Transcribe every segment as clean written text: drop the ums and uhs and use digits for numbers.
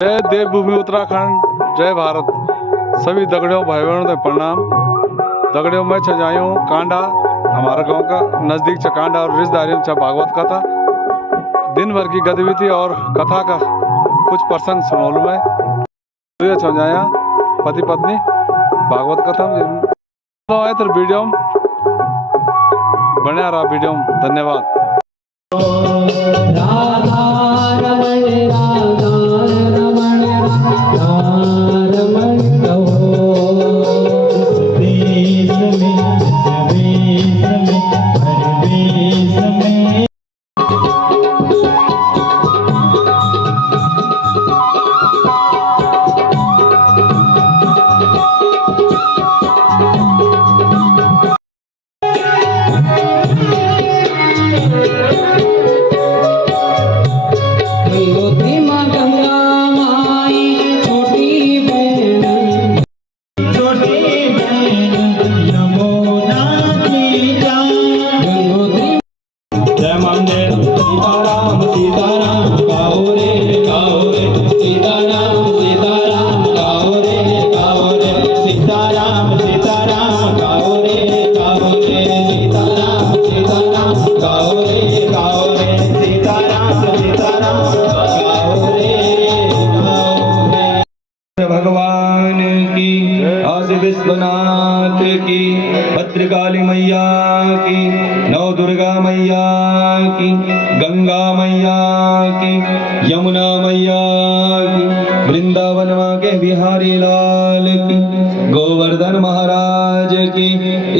जय देवभूमि उत्तराखंड, जय भारत। सभी दगड़ियों भाई बहनों को प्रणाम। दगड़ियों मैं छजायूँ कांडा, हमारा गांव का नज़दीक छ कांडा और रिश्तेदारियों छ भागवत कथा। दिन भर की गतिविधि और कथा का कुछ प्रसंग सुनोलू मैं। तो छजाया पति पत्नी भागवत कथा आए तो वीडियो बना रहा वीडियो। धन्यवाद। राधा रमण राधा रमण राधा रमण देश में हर देश में भगवान की, आदि विश्वनाथ की, भद्रकाली मैया की, नव दुर्गा मैया की, गंगा मैया की, यमुना मैया की, वृंदावन माँ के बिहारी लाल की, गोवर्धन महाराज की,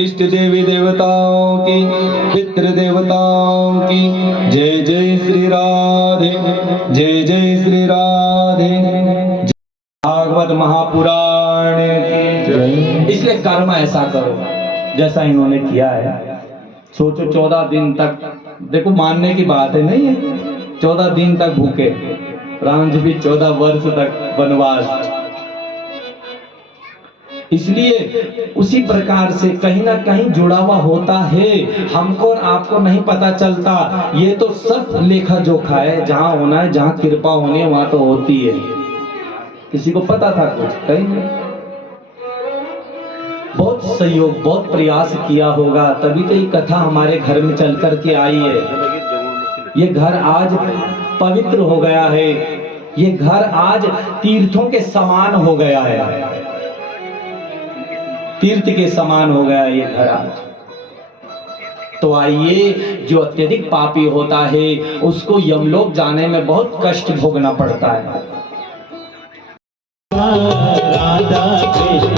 इष्ट देवी देवताओं की, पितृ देवताओं की। जय जय श्री राधे, जय जय श्री राधे। भागवत महापुराण की जय। इसलिए कर्म ऐसा करो जैसा इन्होंने किया है। सोचो 14 दिन तक, देखो मानने की बात है नहीं है, 14 दिन तक भूखे। राम जी भी 14 वर्ष तक वनवास। इसलिए उसी प्रकार से कहीं ना कहीं जुड़ा हुआ होता है। हमको और आपको नहीं पता चलता। ये तो सब लेखा जोखा है। जहाँ होना है, जहाँ कृपा होनी है, वहां तो होती है। किसी को पता था कुछ? कहीं नहीं। बहुत सहयोग, बहुत प्रयास किया होगा, तभी तो ये कथा हमारे घर में चल कर के आई है। ये घर आज पवित्र हो गया है। ये घर आज तीर्थों के समान हो गया है। तीर्थ के समान हो गया ये घर आज। तो आइए, जो अत्यधिक पापी होता है उसको यमलोक जाने में बहुत कष्ट भोगना पड़ता है। राधा कृष्ण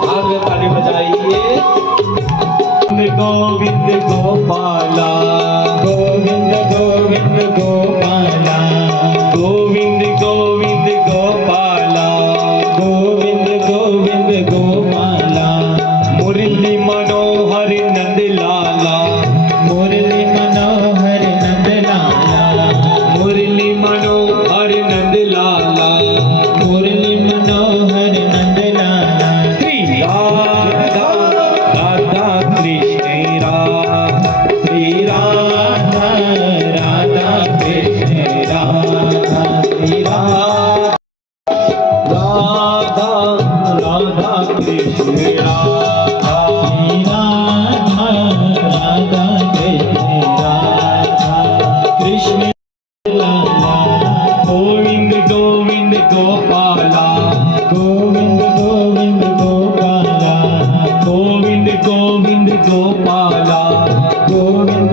राधा ताली बजाइए। गोविंद गोपाला, गोविंद गोविंद गोपाला, गोविंद गोविंद गोपाला, गोविंद गोविंद गोपाला। मुरली मनोहर नंद लाला, मुरली मनोहर नंद लाला, मुरली मनोहर नंद लाला, मुरली मनोहर नंद लाला। श्री राधा राधा कृष्ण राधा, श्री राधा राधा कृष्ण राधा, श्री राधा राधा कृष्ण राधा, श्री राधा राधा कृष्ण राधा, कृष्ण लाला। गोविंद गोविंद गोपाला, गोविंद गोविंद गोपाला, गोविंद गोविंद गोपाला, गोविंद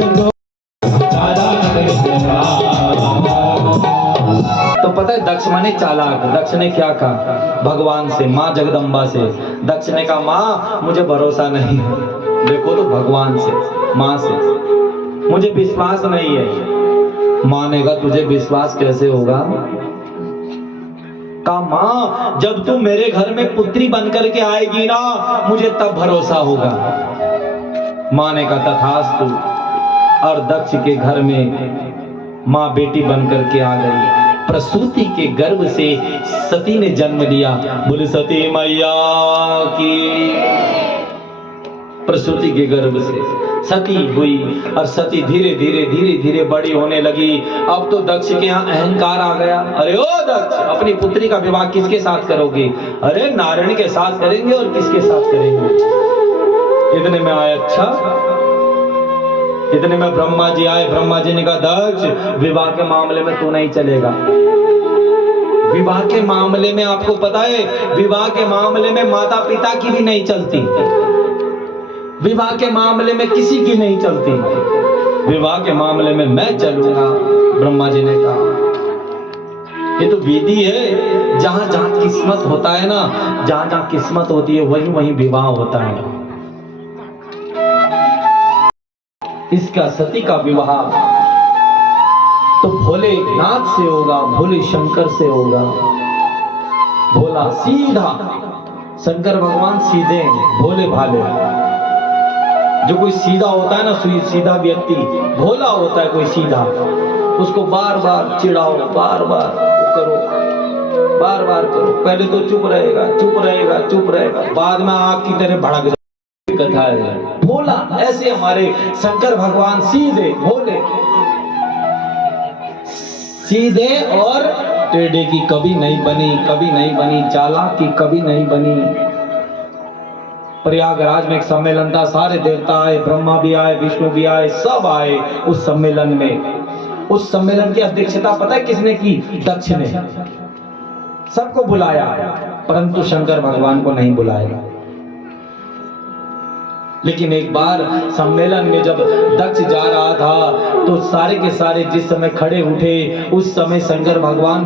राधा कृष्ण राधा। तो पता है दक्ष माने चालाक। दक्ष ने क्या कहा भगवान से, माँ जगदम्बा से। दक्ष ने कहा माँ मुझे भरोसा नहीं। देखो तो भगवान से, माँ से, मुझे विश्वास नहीं है। माँ ने कहा तुझे विश्वास कैसे होगा? कहा माँ जब तू मेरे घर में पुत्री बनकर के आएगी ना, मुझे तब भरोसा होगा। माँ ने कहा तथास्तु। और दक्ष के घर में माँ बेटी बनकर के आ गई। प्रसूति के गर्भ से सती ने जन्म लिया। बोले सती मैया की। प्रसूति के गर्भ से सती हुई और सती धीरे धीरे धीरे धीरे बड़ी होने लगी। अब तो दक्ष के यहाँ अहंकार आ गया। अरे ओ दक्ष, अपनी पुत्री का विवाह किसके साथ करोगे? अरे नारायण के साथ करेंगे, और किसके साथ करेंगे? इतने में आए, अच्छा, इतने में ब्रह्मा जी आए। ब्रह्मा जी ने कहा, दक्ष, विवाह के मामले में तू नहीं चलेगा। विवाह के मामले में आपको पता है, विवाह के मामले में माता पिता की भी नहीं चलती, विवाह के मामले में किसी की नहीं चलती, विवाह के मामले में मैं चलूंगा। ब्रह्मा जी ने कहा, ये तो विधि है, जहां जहां किस्मत होता है ना, जहां जहां किस्मत होती है वहीं वहीं विवाह होता है। इसका सती का विवाह तो भोलेनाथ से होगा, भोले शंकर से होगा। भोला सीधा, शंकर भगवान सीधे, भोले भाले। जो कोई सीधा होता है ना, सीधा व्यक्ति भोला होता है, कोई सीधा, उसको बार बार चिढ़ाओ, बार बार करो, बार बार करो, पहले तो चुप रहेगा, चुप रहेगा, चुप रहेगा, बाद में आग की तरह भड़क जाए। कथा है भोला। ऐसे हमारे शंकर भगवान सीधे भोले, सीधे और टेढ़े की कभी नहीं बनी, कभी नहीं बनी, चालाक की कभी नहीं बनी। प्रयागराज में एक सम्मेलन था, सारे देवता आए, ब्रह्मा भी आए, विष्णु भी आए, सब आए उस सम्मेलन में। उस सम्मेलन की अध्यक्षता पता है किसने की? दक्ष ने। सबको बुलाया, परंतु शंकर भगवान को नहीं बुलाया। लेकिन एक बार सम्मेलन में जब दक्ष जा रहा था तो सारे के सारे जिस समय खड़े उठे, उस समय शंकर भगवान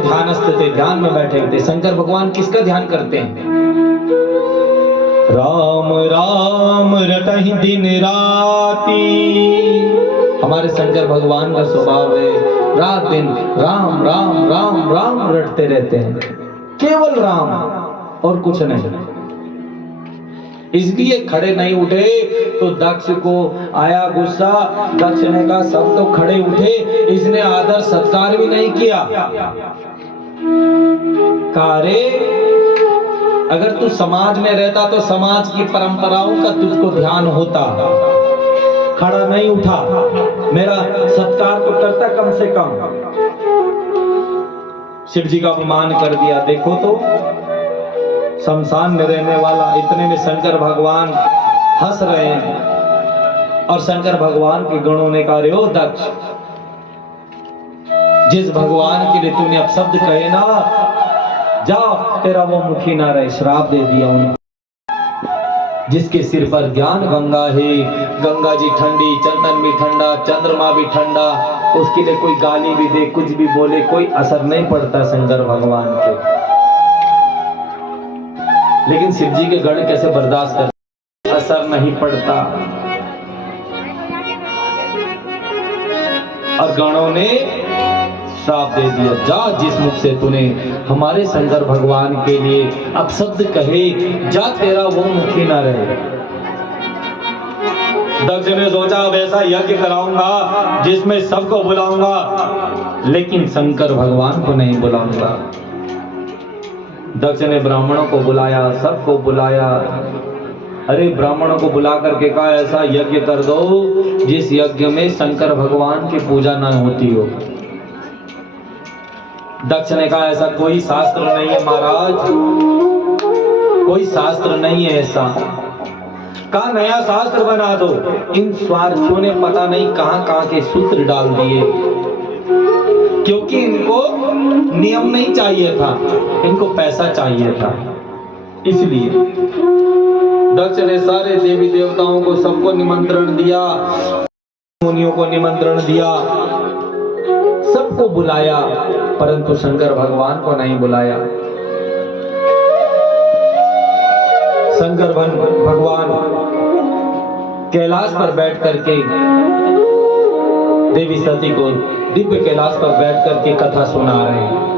ध्यानस्थ थे, ध्यान में बैठे थे। शंकर भगवान किसका ध्यान करते हैं? राम राम रटहि दिन राती। हमारे शंकर भगवान का स्वभाव है, रात दिन राम राम राम राम रटते रहते हैं, केवल राम और कुछ नहीं। इसलिए खड़े नहीं उठे तो दक्ष को आया गुस्सा। दक्ष ने कहा, सब तो खड़े उठे, इसने आदर सत्कार भी नहीं किया। कहा, रे अगर तू समाज में रहता तो समाज की परंपराओं का तुझको ध्यान होता। खड़ा नहीं उठा, मेरा सत्कार तो करता कम से कम। शिव जी का अपमान कर दिया। देखो तो शमशान में रहने वाला, इतने में शंकर भगवान हंस रहे हैं। और शंकर भगवान के गणों ने कहा, रे ओ दक्ष, जिस भगवान के लिए तूने अपशब्द कहे ना, जा तेरा वो मुखी ना रहे। श्राप दे दिया उनको। जिसके सिर पर ज्ञान गंगा है, गंगा जी ठंडी, चंदन भी ठंडा, चंद्रमा भी ठंडा, उसके लिए कोई गाली भी दे, कुछ भी बोले, कोई असर नहीं पड़ता शंकर भगवान के। लेकिन शिव जी के गण कैसे बर्दाश्त करते? असर नहीं पड़ता। और गणों ने श्राप दे दिया, जा जिस मुख से तूने हमारे शंकर भगवान के लिए अपशब्द कहे, जा तेरा वो मुखी ना रहे। दक्ष ने सोचा, वैसा यज्ञ कराऊंगा जिसमें सबको बुलाऊंगा, लेकिन शंकर भगवान को नहीं बुलाऊंगा। दक्ष ने ब्राह्मणों को बुलाया, सबको बुलाया। अरे ब्राह्मणों को बुला करके कहा, ऐसा यज्ञ कर दो जिस यज्ञ में शंकर भगवान की पूजा ना होती हो। दक्ष ने कहा, ऐसा कोई शास्त्र नहीं है महाराज, कोई शास्त्र नहीं है ऐसा। कहा, नया शास्त्र बना दो। इन स्वार्थियों ने पता नहीं कहां कहां के सूत्र डाल दिए, क्योंकि इनको नियम नहीं चाहिए था, इनको पैसा चाहिए था। इसलिए दक्ष ने सारे देवी देवताओं को सबको निमंत्रण दिया, मुनियों को निमंत्रण दिया, सबको बुलाया, परंतु शंकर भगवान को नहीं बुलाया। शंकर भगवान कैलाश पर बैठ करके देवी सती को दिव्य कैलाश पर बैठ करके कथा सुना रहे हैं।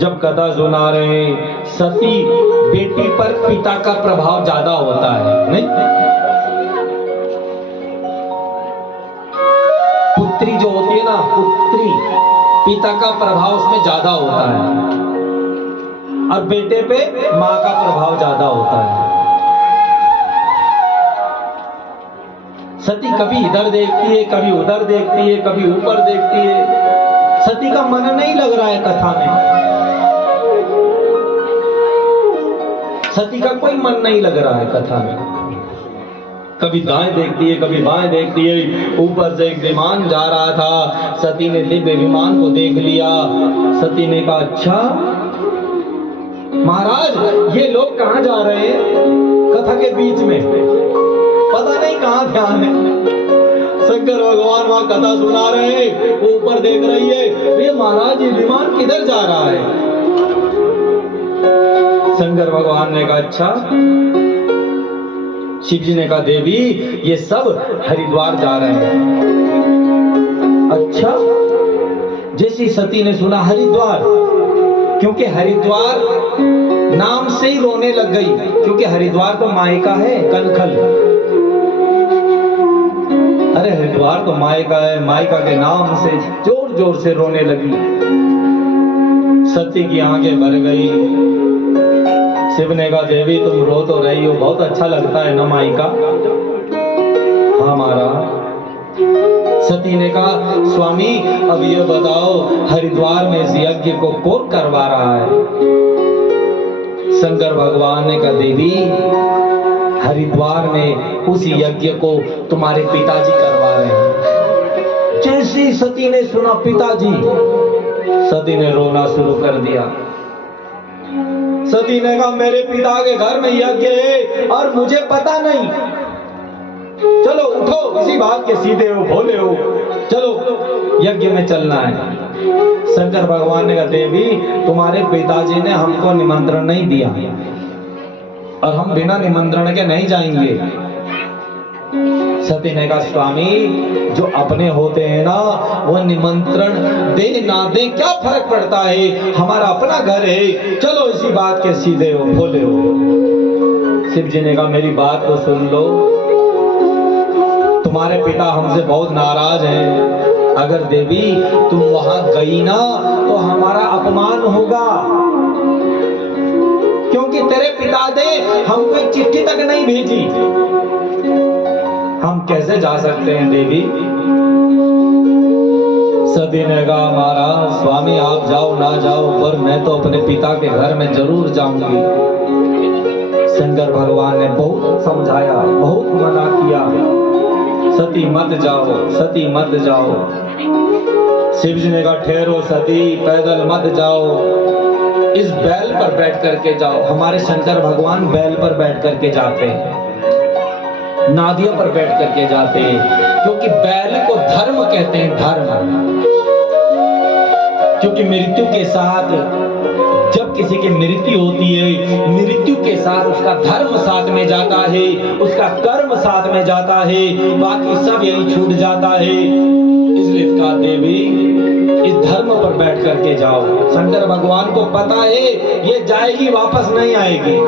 जब कथा सुना रहे हैं, सती बेटी पर पिता का प्रभाव ज्यादा होता है, नहीं? पुत्री जो होती है ना, पुत्री, पिता का प्रभाव उसमें ज्यादा होता है। और बेटे पे माँ का प्रभाव ज्यादा होता है। सती कभी इधर देखती है, कभी उधर देखती है, कभी ऊपर देखती है। सती का मन नहीं लग रहा है कथा में, सती का कोई मन नहीं लग रहा है कथा में। कभी दाएं देखती है, कभी बाएं देखती है। ऊपर से एक विमान जा रहा था, सती ने दिव्य विमान को देख लिया। सती ने कहा, अच्छा महाराज ये लोग कहाँ जा रहे हैं? कथा के बीच में पता नहीं कहाँ ध्यान है। शंकर भगवान वहां कथा सुना रहे हैं, वो ऊपर देख रही है, ये महाराज ये विमान किधर जा रहा है? शंकर भगवान ने कहा, अच्छा। शिव जी ने कहा, देवी ये सब हरिद्वार जा रहे हैं। अच्छा। जैसी सती ने सुना हरिद्वार, क्योंकि हरिद्वार नाम से ही रोने लग गई, क्योंकि हरिद्वार तो मायका है, कनखल। अरे हरिद्वार तो मायका है, मायका के नाम से जोर जोर से रोने लगी। सती की आंखें भर गई। शिव ने कहा, देवी तुम रो तो रही हो, बहुत अच्छा लगता है ना मायका? हाँ महाराज। सती ने कहा, स्वामी अब ये बताओ हरिद्वार में इस यज्ञ को कौन करवा रहा है? शंकर भगवान ने कहा, देवी हरिद्वार में उस यज्ञ को तुम्हारे पिताजी करवा रहे हैं। जैसी सती ने सुना पिताजी, सती ने रोना शुरू कर दिया। सती ने कहा, मेरे पिता के घर में यज्ञ है और मुझे पता नहीं। चलो उठो, इसी बात के सीधे हो, भोले हो, चलो यज्ञ में चलना है। शंकर भगवान ने कहा, देवी तुम्हारे पिताजी ने हमको निमंत्रण नहीं दिया और हम बिना निमंत्रण के नहीं जाएंगे। सती ने कहा, स्वामी जो अपने होते हैं ना, वो निमंत्रण दे ना दे क्या फर्क पड़ता है, हमारा अपना घर है, चलो इसी बात के सीधे हो, भोले हो। शिव जी ने कहा, मेरी बात को सुन लो, तुम्हारे पिता हमसे बहुत नाराज हैं। अगर देवी तुम वहां गई ना तो हमारा अपमान होगा, क्योंकि तेरे पिता ने हमको एक चिट्ठी तक नहीं भेजी। हम कैसे जा सकते हैं देवी? सती ने कहा, महाराज स्वामी आप जाओ ना जाओ, पर मैं तो अपने पिता के घर में जरूर जाऊंगी। शंकर भगवान ने बहुत समझाया, बहुत मना किया, सती मत जाओ, सती मत जाओ। शिव जी ने कहा, ठहरो सती, पैदल मत जाओ, इस बैल पर बैठ करके जाओ। हमारे शंकर भगवान बैल पर बैठ करके जाते हैं, नादियों पर बैठ करके जाते हैं, क्योंकि बैल को धर्म कहते हैं, धर्म। क्योंकि मृत्यु के साथ, जब किसी की मृत्यु होती है, मृत्यु के साथ उसका धर्म साथ में जाता है, उसका कर्म साथ में जाता है, बाकी सब यही छूट जाता है। इसलिए कहा, देवी इस धर्म पर बैठ करके जाओ। शंकर भगवान को पता है ये जाएगी, वापस नहीं आएगी।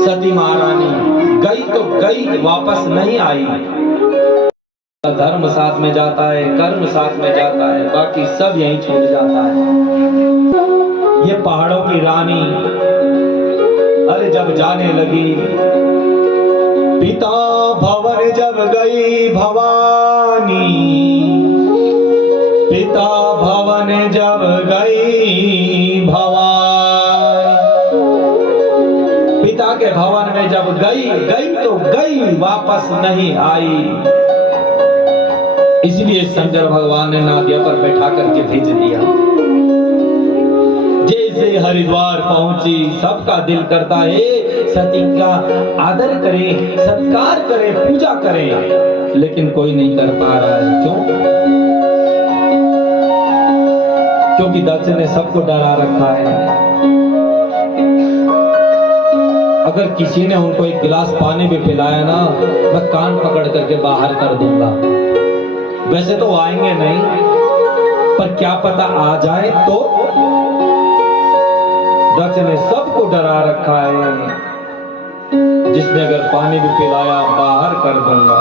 सती महारानी गई तो गई, वापस नहीं आई। धर्म साथ में जाता है, कर्म साथ में जाता है, बाकी सब यहीं छूट जाता है। ये पहाड़ों की रानी अरे जब जाने लगी, पिता भवन जब गई भवानी, पिता भवन जब गई भवानी, पिता के भवन में जब गई तो गई, वापस नहीं आई। इसलिए शंकर भगवान ने नादिया पर बैठा करके भेज दिया। जैसे हरिद्वार पहुंची, सबका दिल करता है सती का आदर करें, सत्कार करें, पूजा करें, लेकिन कोई नहीं कर पा रहा है। क्यों? क्योंकि दक्ष ने सबको डरा रखा है। अगर किसी ने उनको एक गिलास पानी भी पिलाया ना, मैं कान पकड़ करके बाहर कर दूंगा। वैसे तो आएंगे नहीं, पर क्या पता आ जाए तो। दक्ष ने सबको डरा रखा है, जिसने अगर पानी भी पिलाया बाहर कर दूंगा।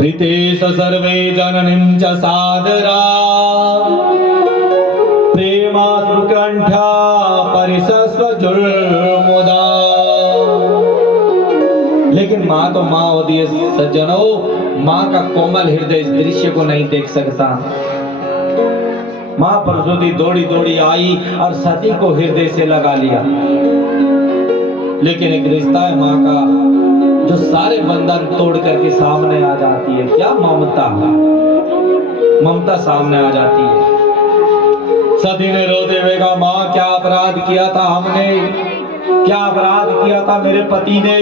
ऋतेश सर्वे जननीं च सादरा, प्रेम मातृकंठा परिसस्वजुर्मुदा। लेकिन माँ तो माँ होती है सज्जनों, माँ का कोमल हृदय इस दृश्य को नहीं देख सकता। माँ प्रसूति दौड़ी दौड़ी आई और सती को हृदय से लगा लिया। लेकिन एक रिश्ता है माँ का जो सारे बंधन तोड़ करके सामने आ जाती है। क्या ममता, ममता सामने आ जाती है। सती ने रोते हुए कहा, माँ क्या अपराध किया था हमने, क्या अपराध किया था मेरे पति ने,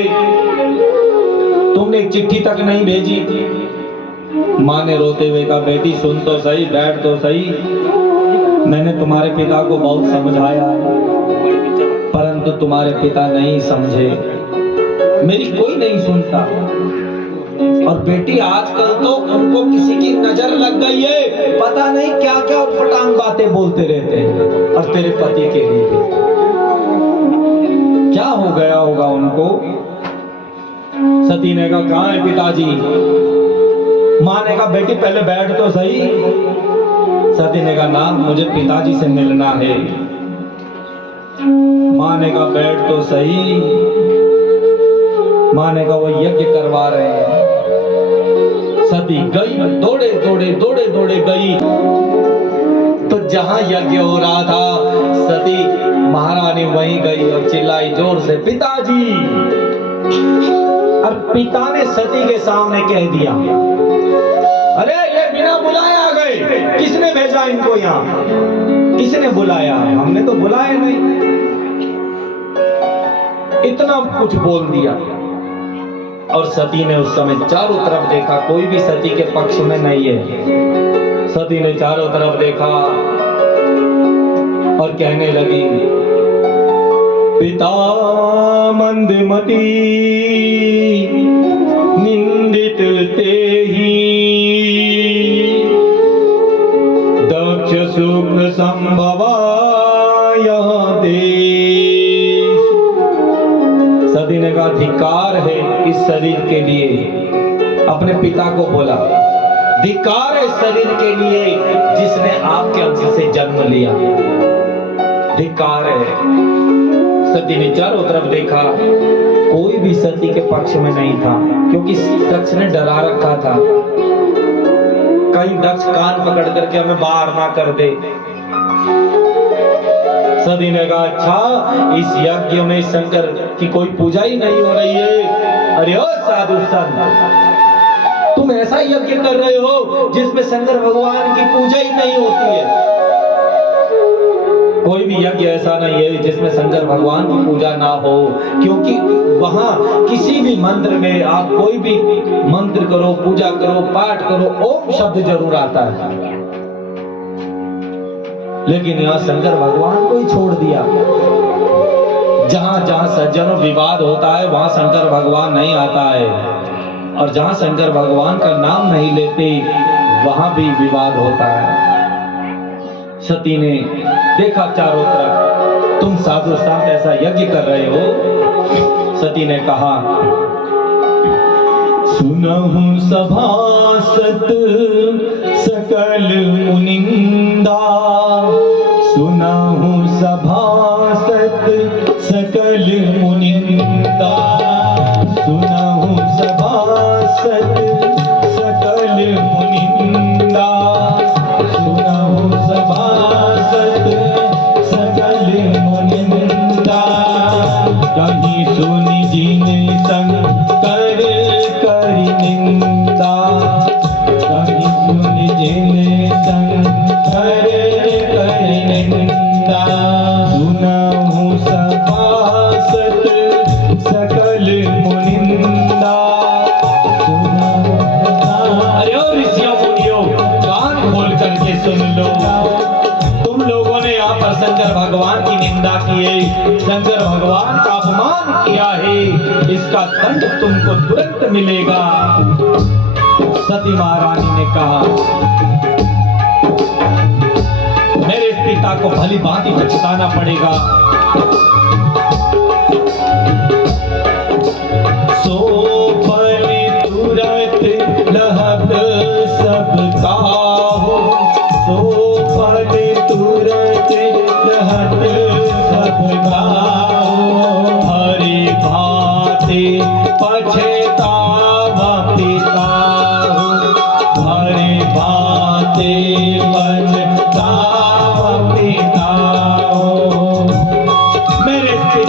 तुमने एक चिट्ठी तक नहीं भेजी थी। माँ ने रोते हुए कहा, बेटी सुन तो सही, बैठ तो सही, मैंने तुम्हारे पिता को बहुत समझाया परंतु तुम्हारे पिता नहीं समझे, मेरी कोई नहीं सुनता। और बेटी आजकल तो उनको किसी की नजर लग गई है, पता नहीं क्या क्या उटपटांग बातें बोलते रहते हैं। और तेरे पति के लिए क्या हो गया होगा उनको। सती ने कहा, कहाँ है पिताजी। माँ ने कहा, बेटी पहले बैठ तो सही। सती ने कहा, ना मुझे पिताजी से मिलना है। माँ ने कहा, बैठ तो सही। माँ ने कहा, वो यज्ञ करवा रहे हैं। सती गई, दौड़े दौड़े दौड़े दौड़े गई तो जहां यज्ञ हो रहा था सती महारानी वहीं गई और चिल्लाई जोर से, पिताजी। और पिता ने सती के सामने कह दिया, अरे ये बिना बुलाए आ गए, किसने भेजा इनको यहाँ, किसने बुलाया, हमने तो बुलाया नहीं। इतना कुछ बोल दिया। और सती ने उस समय चारों तरफ देखा, कोई भी सती के पक्ष में नहीं है। सती ने चारों तरफ देखा और कहने लगी, पिता मंदमती निंदित तेहि, दक्ष शुक्र संभवा यहाँ देश। सती ने कहा, धिक्कार है इस शरीर के लिए। अपने पिता को बोला, धिक्कार है शरीर के लिए जिसने आपके अंश से जन्म लिया, धिक्कार है। सती ने चारों तरफ देखा, कोई भी सती के पक्ष में नहीं था क्योंकि दक्ष ने डरा रखा था, कहीं दक्ष कान पकड़ करके हमें बाहर ना कर दे। सती ने कहा, अच्छा इस यज्ञ में शंकर की कोई पूजा ही नहीं हो रही है। अरे ओ साधु संत, तुम ऐसा यज्ञ कर रहे हो जिसमें शंकर भगवान की पूजा ही नहीं होती है। कोई भी यज्ञ ऐसा नहीं है जिसमें शंकर भगवान की पूजा ना हो, क्योंकि वहां किसी भी मंत्र में आप कोई भी मंत्र करो, पूजा करो, पाठ करो, ओम शब्द जरूर आता है। लेकिन यहाँ शंकर भगवान को ही छोड़ दिया। जहां जहां सज्जनों विवाद होता है वहां शंकर भगवान नहीं आता है, और जहां शंकर भगवान का नाम नहीं लेते वहां भी विवाद होता है। सती ने देखा चारों तरफ, तुम साधु संत ऐसा यज्ञ कर रहे हो। सती ने कहा, सुनहु सभासत सकल मुनिंदा, सुनहु सभासत सकल मुनिंदा, सुनहु सभासत सकल मुनिंदा, सुनहु सभासत सकल मुनिंदा, कहीं सुनि जिने शंकर करि निंदा, कहीं सुनि जिने शंकर करि निंदा, सुनहु सभासत सकल मुनिंदा, सुनहु। अरे ओ ऋषियों मुनियों, कान खोल करके सुन लो, तुम लोगों ने यहाँ पर शंकर भगवान की निंदा की है, शंकर भगवान का अपमान किया है, इसका दंड तुमको तुरंत मिलेगा। सती महारानी ने कहा, मेरे पिता को भली भांति पछताना पड़ेगा। सो फल तुरंत लहक सब काहू, सो फल तुरंत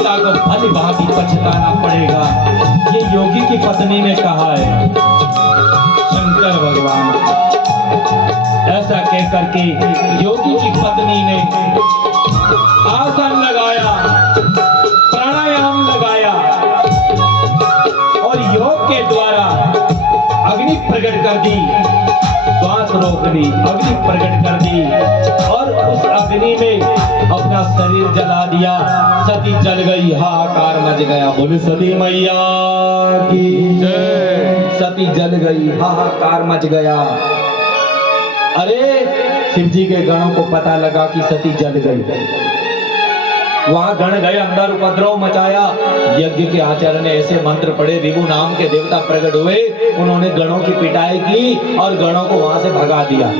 देवता को भली भांति पछताना पड़ेगा। ये योगी की पत्नी ने कहा है शंकर भगवान। ऐसा कह करके योगी की पत्नी ने आसन लगाया, प्राणायाम लगाया और योग के द्वारा अग्नि प्रकट कर दी, श्वास रोक दी, अग्नि प्रकट कर दी और उस अग्नि में अपना शरीर जला दिया। सती जल गई, हाहाकार मच गया। बोले सती मैया की जय। सती जल गई, हाहाकार मच गया। अरे शिव जी के गणों को पता लगा कि सती जल गई। वहां गण गए, अंदर उपद्रव मचाया। यज्ञ के आचार्य ने ऐसे मंत्र पढ़े, रिभु नाम के देवता प्रकट हुए, उन्होंने गणों की पिटाई की और गणों को वहां से भगा दिया।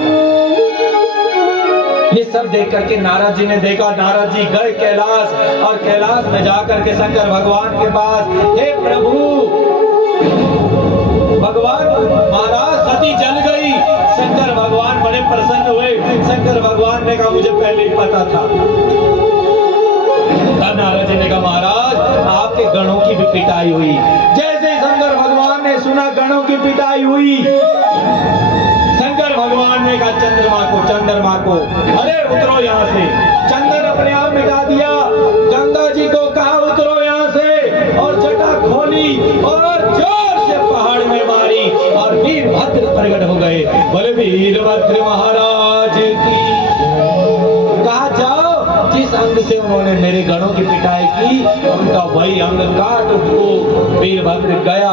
ये सब देख करके नारद जी ने देखा। नारद जी गए कैलाश और कैलाश में जाकर के शंकर भगवान के पास, हे प्रभु भगवान महाराज सती जल गई। शंकर भगवान बड़े प्रसन्न हुए। शंकर भगवान ने कहा मुझे पहले ही पता था। तब नारद जी ने कहा महाराज आपके गणों की भी पिटाई हुई। जैसे ही शंकर भगवान ने सुना गणों की पिटाई हुई, शंकर भगवान ने कहा चंद्रमा को अरे उतरो यहाँ से। चंदन अपने आप मिटा दिया। गंगा जी को कहा उतरो यहाँ से और जटा खोली और जोर से पहाड़ में मारी और वीरभद्र प्रकट हो गए। बोले वीरभद्र महाराज की। कहा जाओ जिस अंग से उन्होंने मेरे गणों की पिटाई की उनका वही अंग काट उनको। वीरभद्र गया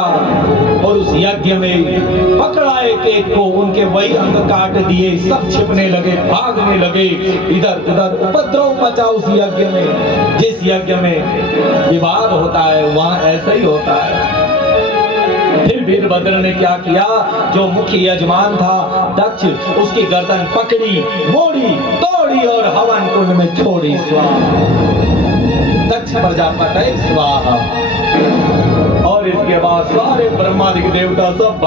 और उस यज्ञ में पकड़ा एक को, उनके वही अंग काट दिए। सब छिपने लगे, भागने लगे, इधर उधर उपद्रव मचा उस यज्ञ में। जिस यज्ञ में विवाद होता है वहां ऐसा ही होता है। फिर वीरभद्र ने क्या किया, जो मुख्य यजमान था दक्ष, उसकी गर्दन पकड़ी, मोड़ी, तोड़ी और हवन कुंड में छोड़ी। स्वाहा दक्ष प्रजापति स्वाहा। और इसके बाद सारे ब्रह्मादि देवता सब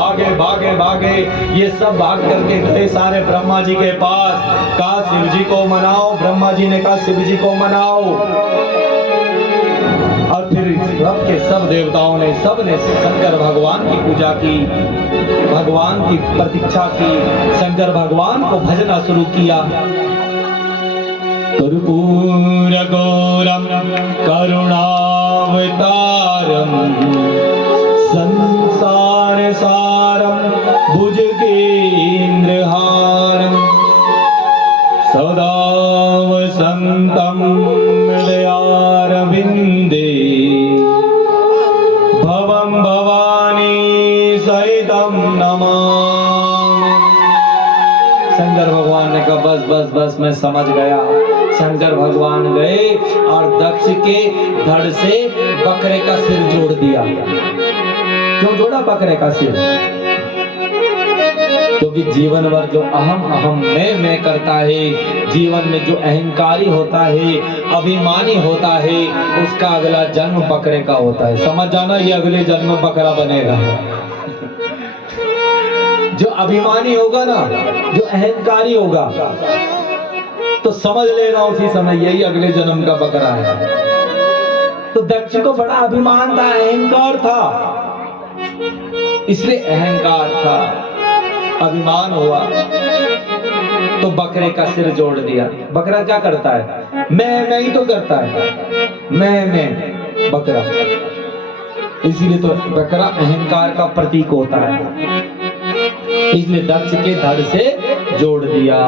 भागे। ये सब भाग करके गए सारे ब्रह्मा जी के पास। कहा शिव जी को मनाओ। ब्रह्मा जी ने कहा शिव जी को मनाओ। और फिर सब के सब देवताओं ने सबने शंकर भगवान की पूजा की, भगवान की प्रतीक्षा की, शंकर भगवान को भजना शुरू किया। कर्पूर गौरम करुणावतारम संसार सारम भुजगेन्द्रहारम सदा वसंतम हृदयारविंदे भवम भवानी सहितम नमामि। शंकर भगवान ने कहा बस मैं समझ गया। शंकर भगवान गए और दक्ष के धड़ से बकरे का सिर जोड़ दिया। क्यों जोड़ा बकरे का सिर? क्योंकि जीवन भर जो अहम मैं करता है, जीवन में जो अहंकारी होता है, अभिमानी होता है, उसका अगला जन्म बकरे का होता है। समझ जाना, ये अगले जन्म में बकरा बनेगा। जो अभिमानी होगा ना, जो अहंकारी होगा, तो समझ लेना उसी समय यही अगले जन्म का बकरा है। तो दक्ष को बड़ा अभिमान था, अहंकार था, इसलिए अहंकार था, अभिमान हुआ तो बकरे का सिर जोड़ दिया। बकरा क्या करता है? मैं ही तो करता है, मैं बकरा। इसीलिए तो बकरा अहंकार का प्रतीक होता है। इसलिए दक्ष के धड़ से जोड़ दिया।